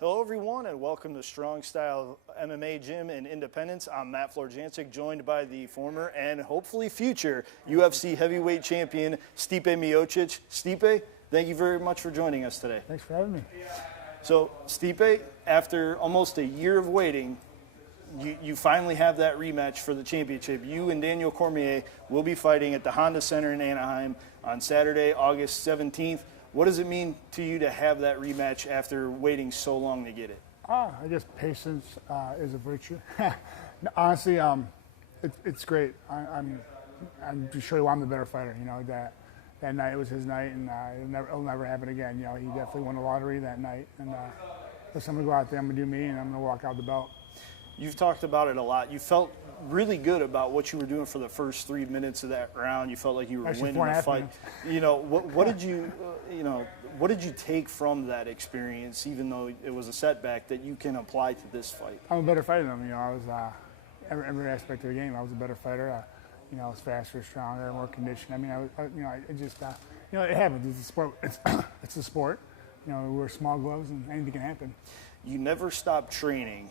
Hello, everyone, and welcome to Strongstyle MMA Gym in Independence. I'm Matt Florjancic, joined by the former and hopefully future UFC heavyweight champion, Stipe Miocic. Stipe, thank you very much for joining us today. Thanks for having me. So, Stipe, after almost a year of waiting, you finally have that rematch for the championship. You and Daniel Cormier will be fighting at the Honda Center in Anaheim on Saturday, August 17th. What does it mean to you to have that rematch after waiting so long to get it? I guess patience is a virtue. Honestly, it's great. I'm just sure I'm the better fighter. You know, that night was his night, and it'll never happen again. You know, he definitely won the lottery that night, and listen, I'm gonna go out there, I'm gonna do me, and I'm gonna walk out the belt. You've talked about it a lot. You felt really good about what you were doing for the first 3 minutes of that round. You felt like you were winning the fight. You know, what did you take from that experience, even though it was a setback, that you can apply to this fight? I'm a better fighter than him. You know, I was every aspect of the game. I was a better fighter. You know, I was faster, stronger, more conditioned. I mean, it happens. It's a sport. It's a sport. You know, we're small gloves, and anything can happen. You never stopped training,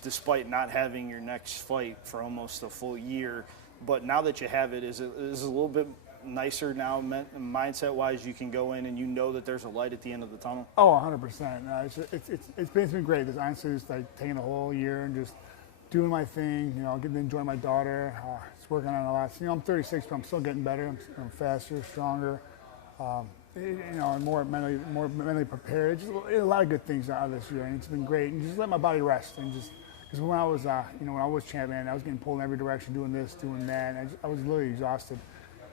despite not having your next fight for almost a full year. But now that you have it, is it a little bit nicer now, mindset-wise? You can go in and you know that there's a light at the end of the tunnel. Oh, 100%. It's been great. Because honestly, just like taking a whole year and just doing my thing. You know, getting to enjoy my daughter. Just working on a lot. You know, I'm 36, but I'm still getting better. I'm faster, stronger. You know, and more mentally prepared. Just a lot of good things out of this year, and it's been great. And just let my body rest, and just because when I was, when I was champion, I was getting pulled in every direction, doing this, doing that. And I was literally exhausted.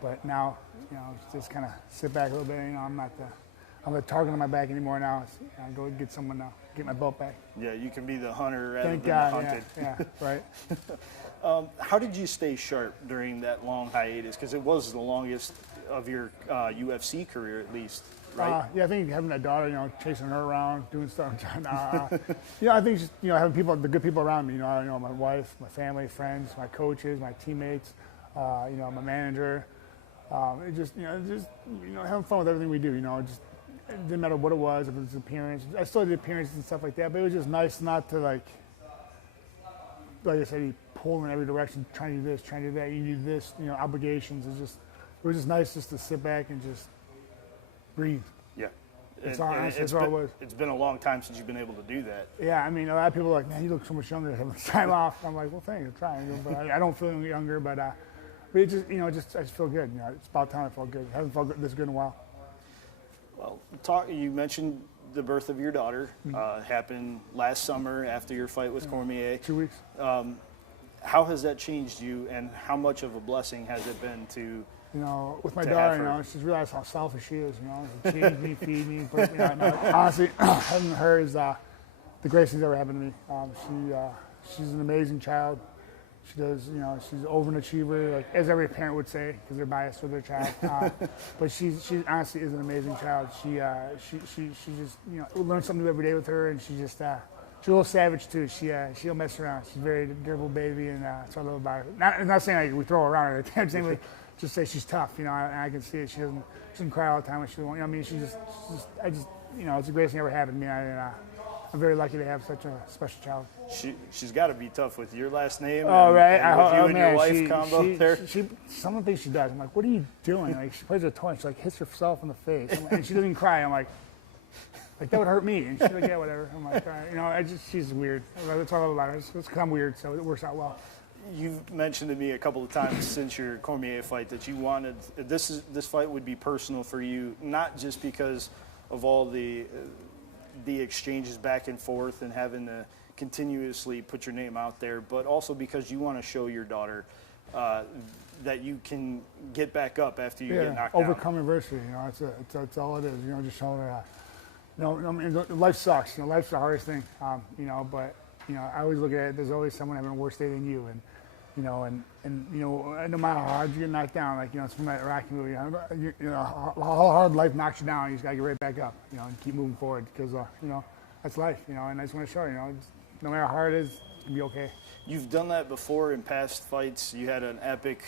But now, you know, just kind of sit back a little bit. You know, I'm not the target on my back anymore now. I go get someone now, get my belt back. Yeah, you can be the hunter rather Thank than God, the hunted. Yeah, right. How did you stay sharp during that long hiatus? Because it was the longest of your UFC career, at least, right? Yeah, I think having that daughter, you know, chasing her around, doing stuff. You know, I think just, you know, having the good people around me. You know, my wife, my family, friends, my coaches, my teammates. You know, my manager. Having fun with everything we do. You know, it didn't matter what it was, if it was appearance. I still did appearances and stuff like that, but it was just nice not to like I said, you pull in every direction, trying to do this, trying to do that. You do this, you know, obligations. It was just nice just to sit back and just breathe. Yeah. That's all it was. It's been a long time since you've been able to do that. Yeah, I mean, a lot of people are like, man, you look so much younger having time off. I'm like, well, thank you, I'm trying. But I don't feel any younger, but it just, you know, I just feel good. You know, it's about time I felt good. I haven't felt this good in a while. Well, you mentioned the birth of your daughter. Happened last summer after your fight with Cormier. 2 weeks. How has that changed you, and how much of a blessing has it been to? You know, with my daughter, you know, she's realized how selfish she is. You know, she change me, feed me. But, you know, honestly, having her is the greatest thing that ever happened to me. She's an amazing child. She does, you know, she's an overachiever, like as every parent would say, because they're biased with their child. But she honestly is an amazing child. She just, you know, learn something new every day with her, and she's just she's a little savage too. She'll mess around. She's a very durable baby, and that's what I love about her. Not saying like we throw her around or anything. Just say she's tough, you know. I can see it. She doesn't cry all the time when she won't. You know, I mean, you know, it's the greatest thing ever happened to me. I'm very lucky to have such a special child. She's got to be tough with your last name. Oh, right. And with you and your wife combo there. Some of the things she does, I'm like, what are you doing? Like, she plays with a toy and she like hits herself in the face, and she doesn't cry. I'm like that would hurt me. And she's like, yeah, whatever. I'm like, all right. You know, she's weird. That's all I love about her. It's kind of weird, so it works out well. You've mentioned to me a couple of times since your Cormier fight that you wanted this fight would be personal for you, not just because of all the exchanges back and forth and having to continuously put your name out there, but also because you want to show your daughter that you can get back up after you get knocked overcome adversity. You know, it's all it is. You know, just showing her. You know, I mean, life sucks. You know, life's the hardest thing. You know, but you know, I always look at it. There's always someone having a worse day than you, and you know, and you know, no matter how hard you get knocked down, like, you know, it's from that Rocky movie. You know, how hard life knocks you down, you just gotta get right back up, you know, and keep moving forward, because you know, that's life, you know. And I just want to show you, you know, no matter how hard it is, it's gonna be okay. You've done that before in past fights. You had an epic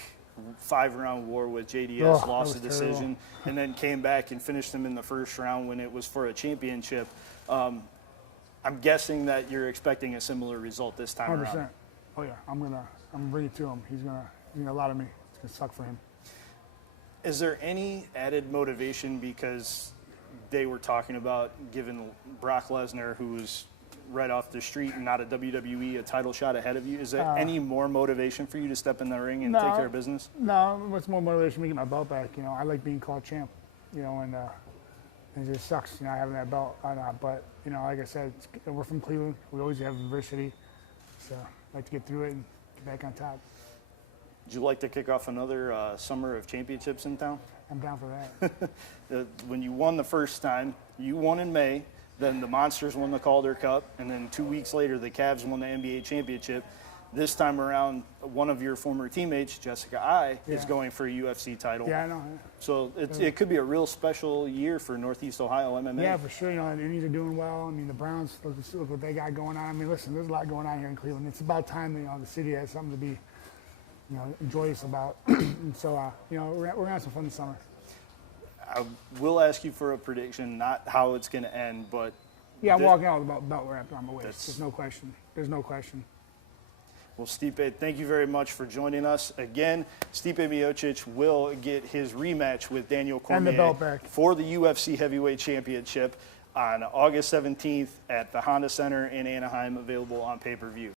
5-round war with JDS, lost the decision, and then came back and finished him in the first round when it was for a championship. I'm guessing that you're expecting a similar result this time 100%. around. Oh yeah, I'm gonna bring it to him. He's gonna allow me. It's gonna suck for him. Is there any added motivation because they were talking about giving Brock Lesnar, who's right off the street and not a WWE, a title shot ahead of you? Is there any more motivation for you to step in the ring and take care of business? No, what's more motivation me to get my belt back? I like being called champ. And it just sucks, having that belt. But like I said, we're from Cleveland. We always have adversity, so I like to get through it and get back on top. Would you like to kick off another summer of championships in town? I'm down for that. When you won the first time, you won in May, then the Monsters won the Calder Cup, and then 2 weeks later, the Cavs won the NBA championship. This time around, one of your former teammates, Jessica Ai, is going for a UFC title. Yeah, I know. So it could be a real special year for Northeast Ohio MMA. Yeah, for sure. The Indians are doing well. I mean, the Browns, look what they got going on. I mean, listen, there's a lot going on here in Cleveland. It's about time that, the city has something to be, joyous about. And so, we're gonna have some fun this summer. I will ask you for a prediction, not how it's going to end, but... Yeah, I'm walking out with the belt wrapped around my waist. There's no question. There's no question. Well, Stipe, thank you very much for joining us. Again, Stipe Miocic will get his rematch with Daniel Cormier and the belt back for the UFC Heavyweight Championship on August 17th at the Honda Center in Anaheim, available on pay-per-view.